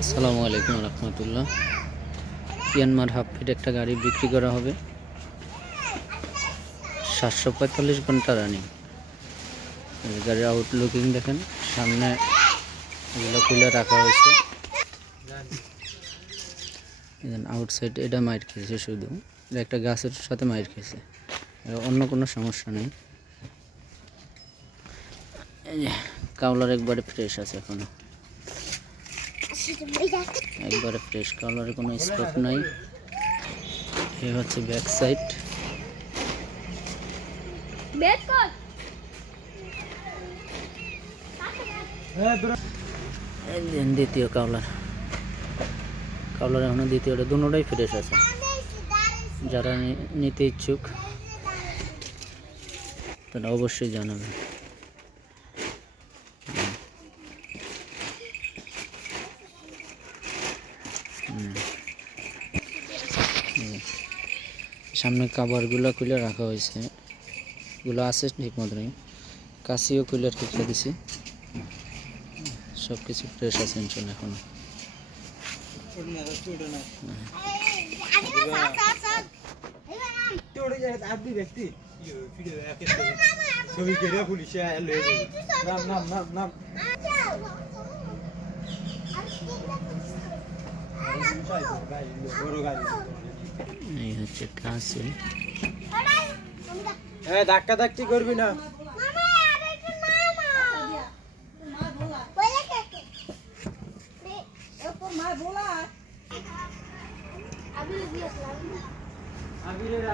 আসসালামু আলাইকুম রহমতুল্লাহ। Yanmar half fit একটা গাড়ি বিক্রি করা হবে, 745 ঘন্টা রানিং। গাড়ির আউটলুকিং দেখেন, সামনে এগুলো খুলে রাখা হয়েছে। আউটসাইড এটা মাইর খেয়েছে, শুধু এটা একটা গাছের সাথে মাইর খেয়েছে, অন্য কোনো সমস্যা নেই। কাউলার একবারে ফ্রেশ আছে, এখনো একবারে ফ্রেশ, কালারে কোনো স্পট নাই। এই হচ্ছে ব্যাক সাইড, দ্বিতীয় কাউলার এখনো দ্বিতীয়টা, দুটোটাই ফ্রেশ আছে। যারা নিতে ইচ্ছুক তারা অবশ্যই জানাবে। সামনে কাভারগুলো খুলে রাখা হয়েছে, এগুলো আছে ঠিক মতনই, কাশিও খুলে রেখে দিছি, সব কিছু ফ্রেশ আছে ইনশাল্লাহ এখনো। এই হচ্ছে কাছে, ধাক্কা ধাক্কি করবি না। আবিরের